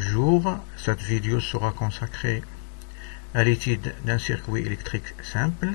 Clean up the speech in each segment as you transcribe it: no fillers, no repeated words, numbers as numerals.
Bonjour, cette vidéo sera consacrée à l'étude d'un circuit électrique simple.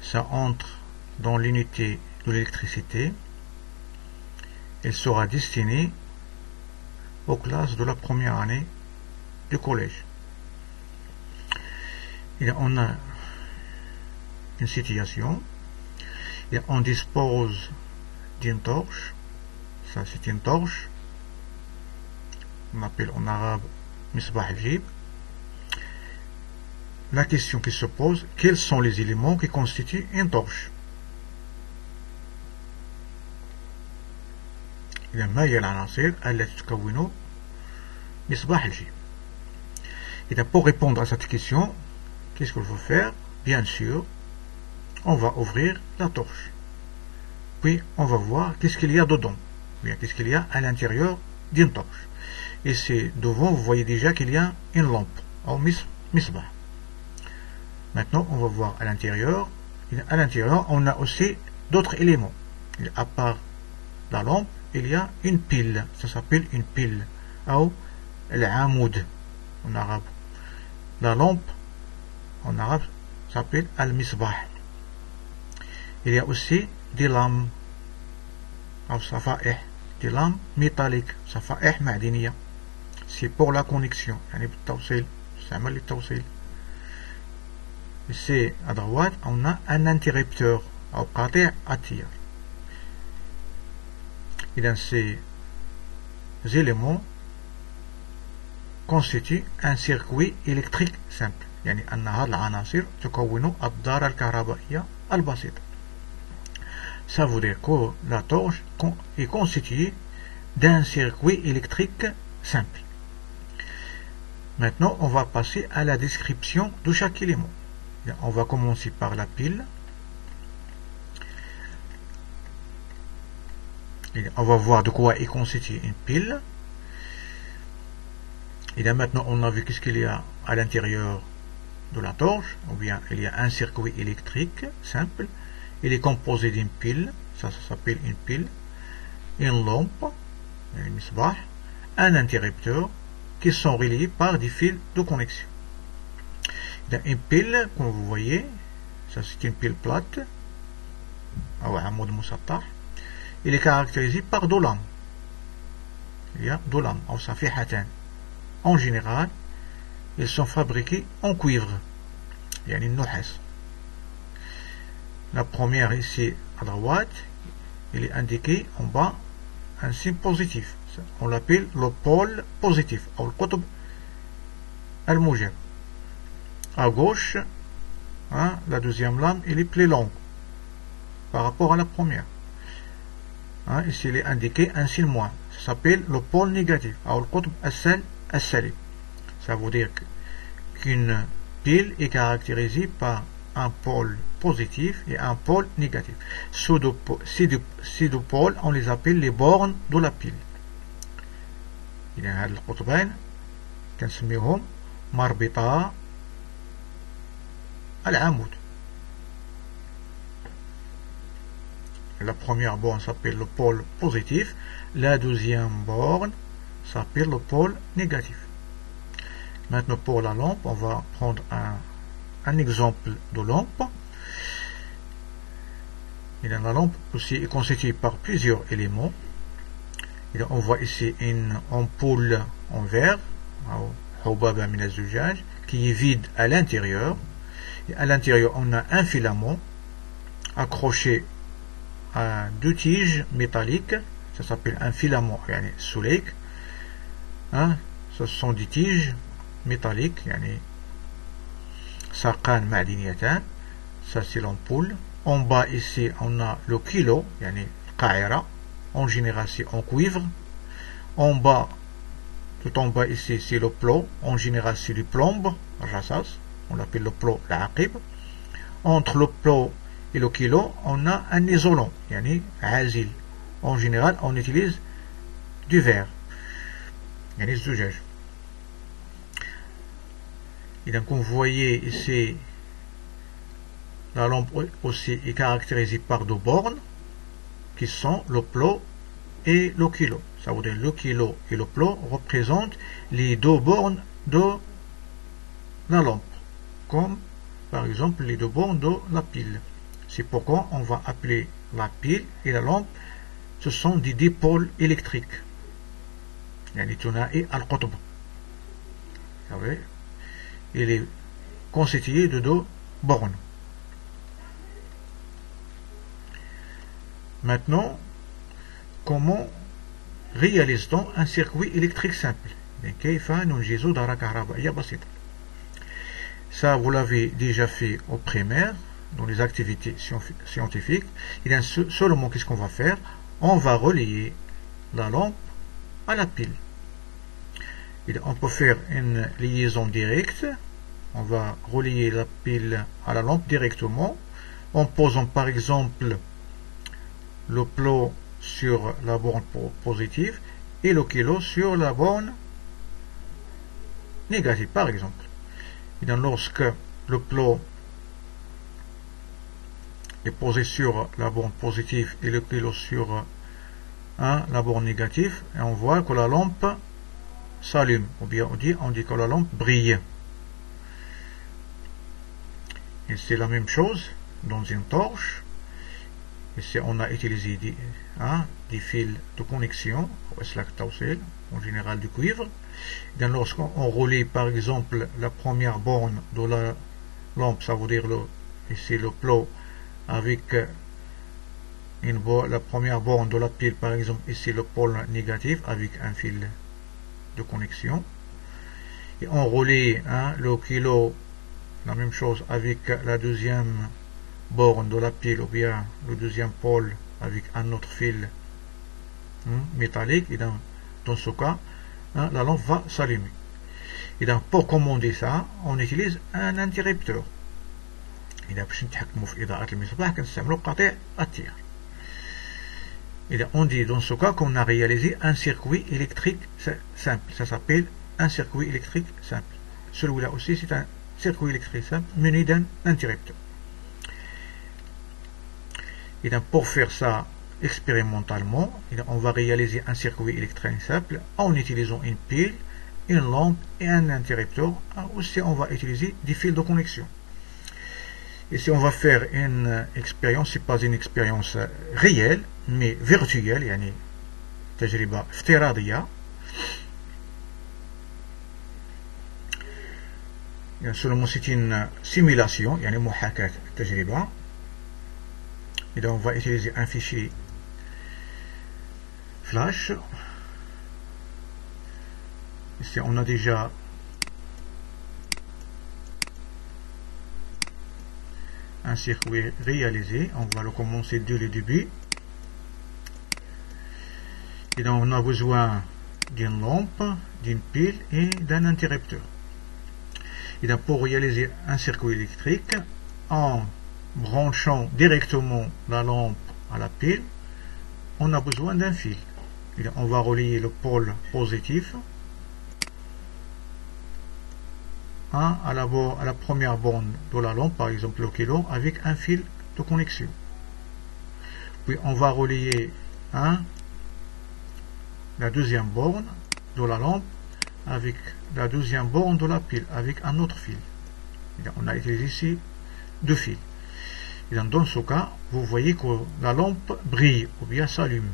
Ça entre dans l'unité de l'électricité. Elle sera destinée aux classes de la première année du collège. Et on a une situation. Et on dispose d'une torche. Ça, c'est une torche. On appelle en arabe misbah al-jib. La question qui se pose, quels sont les éléments qui constituent une torche? ما هي العناصر التي تكون مصباح الجيب؟ Et pour répondre à cette question, qu'est-ce qu'il faut faire? Bien sûr, on va ouvrir la torche. Puis on va voir qu'est-ce qu'il y a dedans. Bien, qu'est-ce qu'il y a à l'intérieur d'une torche. Et c'est devant, vous voyez déjà qu'il y a une lampe, ou misbah. Maintenant, on va voir à l'intérieur. À l'intérieur, on a aussi d'autres éléments. À part la lampe, il y a une pile. Ça s'appelle une pile. Ou al-amoud en arabe. La lampe en arabe s'appelle al-misbah. Il y a aussi des lames. Ou safa'ih. Des lames métalliques. Safa'ih ma'diniya. C'est pour la connexion. يعني بالتوصيل. استعمال للتوصيل. Ici à droite, on a un interrupteur. Ou قاطع التيار. Et dans ces éléments constituent un circuit électrique simple. يعني أن هذه العناصر تكون الدارة الكهربائية البسيطة. Ça veut dire que la torche est constituée d'un circuit électrique simple. Maintenant, on va passer à la description de chaque élément. On va commencer par la pile. Et on va voir de quoi est constituée une pile. Et là maintenant, on a vu qu'est-ce qu'il y a à l'intérieur de la torche. Ou bien, il y a un circuit électrique simple. Il est composé d'une pile. Ça s'appelle une pile. Une lampe. Une misbah. Un interrupteur qui sont reliés par des fils de connexion. Une pile, comme vous voyez, ça c'est une pile plate, ou amoud musattah. Il est caractérisé par deux lames. Il y a deux lames, ou safihatan. En général, ils sont fabriqués en cuivre, il y a une nuhas. La première ici à droite, il est indiqué en bas un signe positif. On l'appelle le pôle positif, ou le qutb al-mujab. À gauche, la deuxième lame, elle est plus longue par rapport à la première. Ici, il est indiqué un signe moins. Ça s'appelle le pôle négatif, ou le qutb al-salib. Ça veut dire qu'une pile est caractérisée par un pôle positif et un pôle négatif. Ces deux pôles, on les appelle les bornes de la pile. Il y a هاد القطبين كنسميوهم مربطا العمود. La première borne s'appelle le pôle positif, la deuxième borne s'appelle le pôle négatif. Maintenant pour la lampe, on va prendre un exemple de lampe. Et la lampe aussi est constituée par plusieurs éléments. Et on voit ici une ampoule en verre, qui est vide à l'intérieur. Et à l'intérieur, on a un filament accroché à deux tiges métalliques. Ça s'appelle un filament soulek. Ce sont des tiges métalliques. Saqan ma'diniyatan. Ça c'est l'ampoule. En bas ici, on a le kilo, qaira. En général, c'est en cuivre. En bas, tout en bas ici, c'est le plomb. En général, c'est du plomb, rassas. On l'appelle le plomb, l'aqib. Entre le plomb et le kilo, on a un isolant, azil. En général, on utilise du verre, zujaj. Et donc, vous voyez ici, la lampe aussi est caractérisée par deux bornes qui sont le plomb et le kilo. Ça veut dire le kilo et le plot représentent les deux bornes de la lampe, comme par exemple les deux bornes de la pile. C'est pourquoi on va appeler la pile et la lampe, ce sont des dipôles électriques. يعني ثنائي القطب. Il est constitué de deux bornes. Maintenant, comment réalise-t-on un circuit électrique simple? كيف ننجز دورة كهربائية بسيطة. Ça, vous l'avez déjà fait au primaire, dans les activités scientifiques. Et seulement, qu'est-ce qu'on va faire? On va relier la lampe à la pile. Et on peut faire une liaison directe. On va relier la pile à la lampe directement en posant par exemple le plot sur la borne positive et le kilo sur la borne négative par exemple. Et donc, lorsque le plot est posé sur la borne positive et le kilo sur la borne négative, et on voit que la lampe s'allume, ou bien on dit que la lampe brille. Et c'est la même chose dans une torche. Ici on a utilisé des fils de connexion, en général du cuivre. Lorsqu'on relie par exemple la première borne de la lampe, ça veut dire ici le plot avec la première borne de la pile, par exemple ici le pôle négatif avec un fil de connexion, et on relie le kilo, la même chose avec la deuxième borne de la pile ou bien le deuxième pôle avec un autre fil métallique, et dans ce cas la lampe va s'allumer. Et donc pour commander ça, on utilise un interrupteur. Et on dit dans ce cas qu'on a réalisé un circuit électrique simple. Ça s'appelle un circuit électrique simple. Celui-là aussi c'est un circuit électrique simple muni d'un interrupteur. Et donc pour faire ça expérimentalement, on va réaliser un circuit électrique simple en utilisant une pile, une lampe et un interrupteur. Aussi on va utiliser des fils de connexion. Ici on va faire une expérience, c'est pas une expérience réelle mais virtuelle, يعني تجربة افتراضية. Seulement c'est une simulation, يعني محاكاة التجربة. Et donc on va utiliser un fichier flash. Ici on a déjà un circuit réalisé. On va le commencer dès le début. Et donc on a besoin d'une lampe, d'une pile et d'un interrupteur. Et donc pour réaliser un circuit électrique, en branchant directement la lampe à la pile, on a besoin d'un fil. Et on va relier le pôle positif à la première borne de la lampe, par exemple le kilo, avec un fil de connexion. Puis on va relier la deuxième borne de la lampe avec la deuxième borne de la pile avec un autre fil. Et on a utilisé ici deux fils. Et dans ce cas, vous voyez que la lampe brille ou bien s'allume.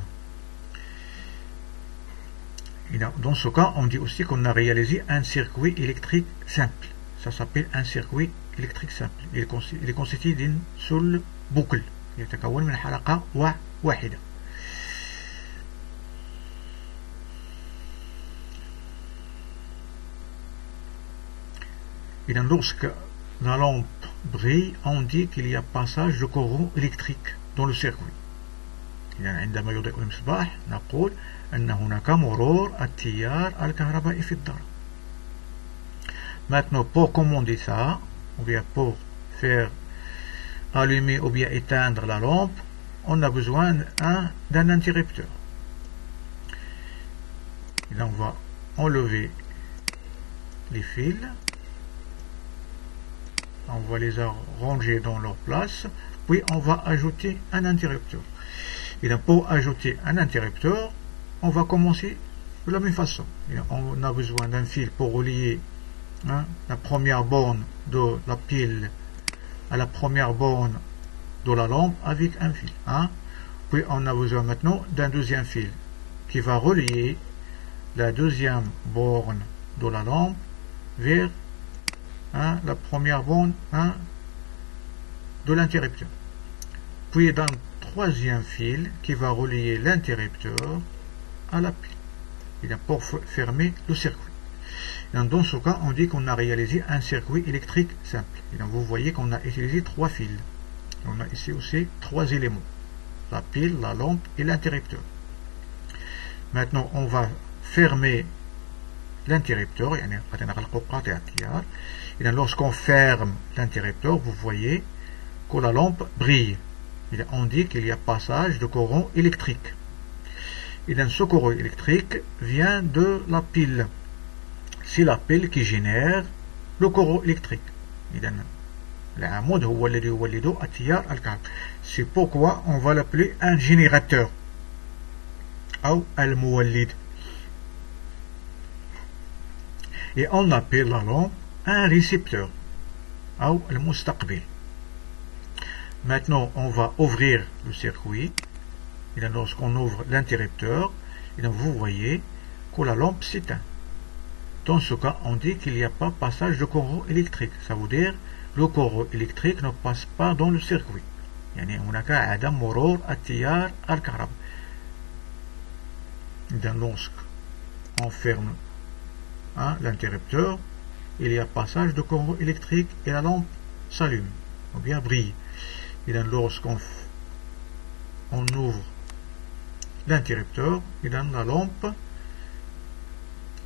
Et dans ce cas, on dit aussi qu'on a réalisé un circuit électrique simple. Ça s'appelle un circuit électrique simple. Il est constitué d'une seule boucle. يتكون من حلقة واحدة. Et lorsque la lampe brille, on dit qu'il y a passage de courant électrique dans le circuit. عندما يضيء المصباح نقول أن هناك مرور التيار الكهربائي في الدار. Maintenant, pour commander ça, ou bien pour faire allumer ou bien éteindre la lampe, on a besoin d'un interrupteur. Et donc, on va enlever les fils. On va les ranger dans leur place, puis on va ajouter un interrupteur. Et donc, pour ajouter un interrupteur, on va commencer de la même façon. Et on a besoin d'un fil pour relier la première borne de la pile à la première borne de la lampe avec un fil. Puis on a besoin maintenant d'un deuxième fil qui va relier la deuxième borne de la lampe vers la première borne de l'interrupteur. Puis d'un troisième fil qui va relier l'interrupteur à la pile. Et pour fermer le circuit. Et dans ce cas, on dit qu'on a réalisé un circuit électrique simple. Et donc vous voyez qu'on a utilisé 3 fils. On a ici aussi 3 éléments. La pile, la lampe et l'interrupteur. Maintenant, on va fermer l'interrupteur. Et lorsqu'on ferme l'interrupteur, vous voyez que la lampe brille. On dit qu'il y a passage de courant électrique. Et dans ce courant électrique vient de la pile. C'est la pile qui génère le courant électrique. C'est pourquoi on va l'appeler un générateur. Ou al-muwallid. Et on appelle la lampe un récepteur. Ou al-mustaqbil. Maintenant, on va ouvrir le circuit. Et lorsqu'on ouvre l'interrupteur, vous voyez que la lampe s'éteint. Dans ce cas, on dit qu'il n'y a pas passage de courant électrique. Ça veut dire que le courant électrique ne passe pas dans le circuit. Lorsqu'on ferme l'interrupteur, il y a passage de courant électrique et la lampe s'allume ou bien brille. Et lorsqu'on ouvre l'interrupteur, et dans la lampe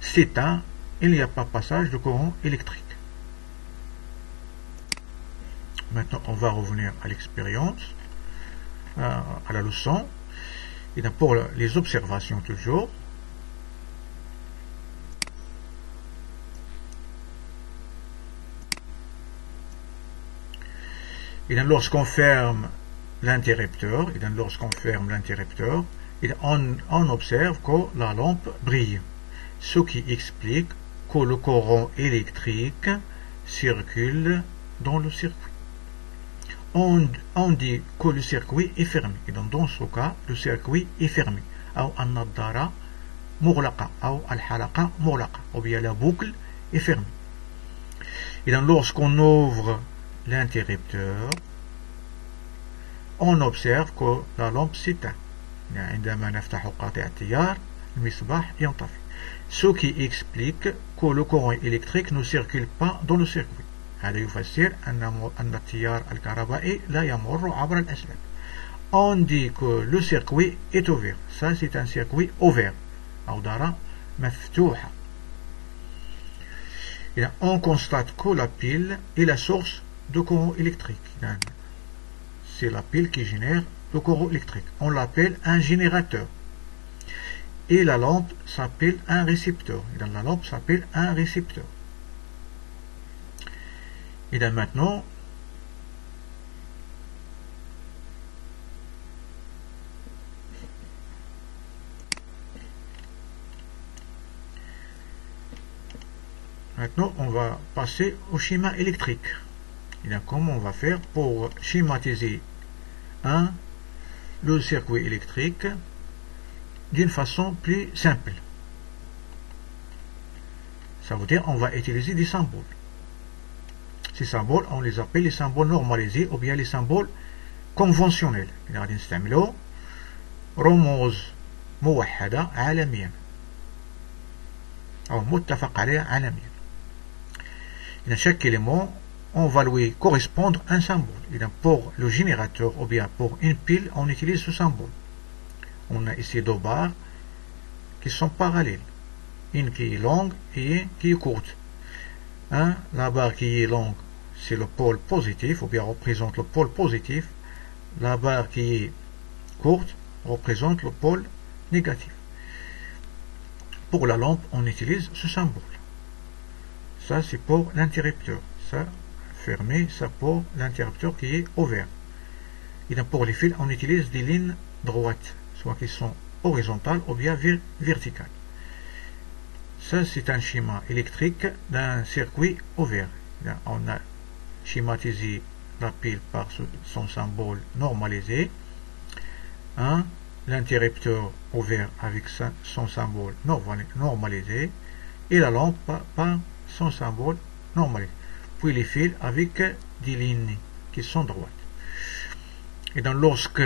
s'éteint, il n'y a pas passage de courant électrique. Maintenant, on va revenir à l'expérience, à la leçon. Et pour les observations toujours, et lorsqu'on ferme l'interrupteur, on observe que la lampe brille, ce qui explique que le courant électrique circule dans le circuit. On dit que le circuit est fermé. Et dans ce cas, le circuit est fermé. Ou bien la boucle est fermée. Et lorsqu'on ouvre l'interrupteur, on observe que la lampe s'éteint. Ce qui explique que le courant électrique ne circule pas dans le circuit. On dit que le circuit est ouvert. Ça, c'est un circuit ouvert. Et on constate que la pile est la source de courant électrique. C'est la pile qui génère le courant électrique. On l'appelle un générateur. Et la lampe s'appelle un récepteur. Et là maintenant, on va passer au schéma électrique. Et là, comment on va faire pour schématiser le circuit électrique d'une façon plus simple. Ça veut dire on va utiliser des symboles. Ces symboles, on les appelle les symboles normalisés ou bien les symboles conventionnels. غادي نستعملوا رموز موحدة عالميا أو متفق عليها عالميا. Dans chaque élément, on va lui correspondre un symbole. Et donc pour le générateur ou bien pour une pile, on utilise ce symbole. On a ici deux barres qui sont parallèles. Une qui est longue et une qui est courte. La barre qui est longue, c'est le pôle positif, ou bien représente le pôle positif. La barre qui est courte représente le pôle négatif. Pour la lampe, on utilise ce symbole. Ça, c'est pour l'interrupteur. Ça, fermé, ça pour l'interrupteur qui est ouvert. Et donc, pour les fils, on utilise des lignes droites, soit qui sont horizontales ou bien verticales. Ça, c'est un schéma électrique d'un circuit ouvert. On a schématisé la pile par son symbole normalisé. L'interrupteur ouvert avec son symbole normalisé et la lampe par son symbole normalisé. Puis les fils avec des lignes qui sont droites. Et donc lorsque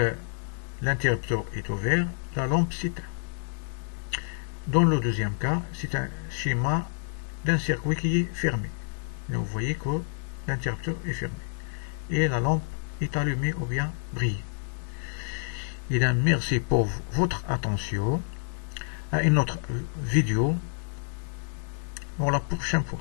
l'interrupteur est ouvert, la lampe s'éteint. Dans le deuxième cas, c'est un schéma d'un circuit qui est fermé. Et vous voyez que l'interrupteur est fermé. Et la lampe est allumée ou bien brille. Et donc, merci pour votre attention. À une autre vidéo pour la prochaine fois.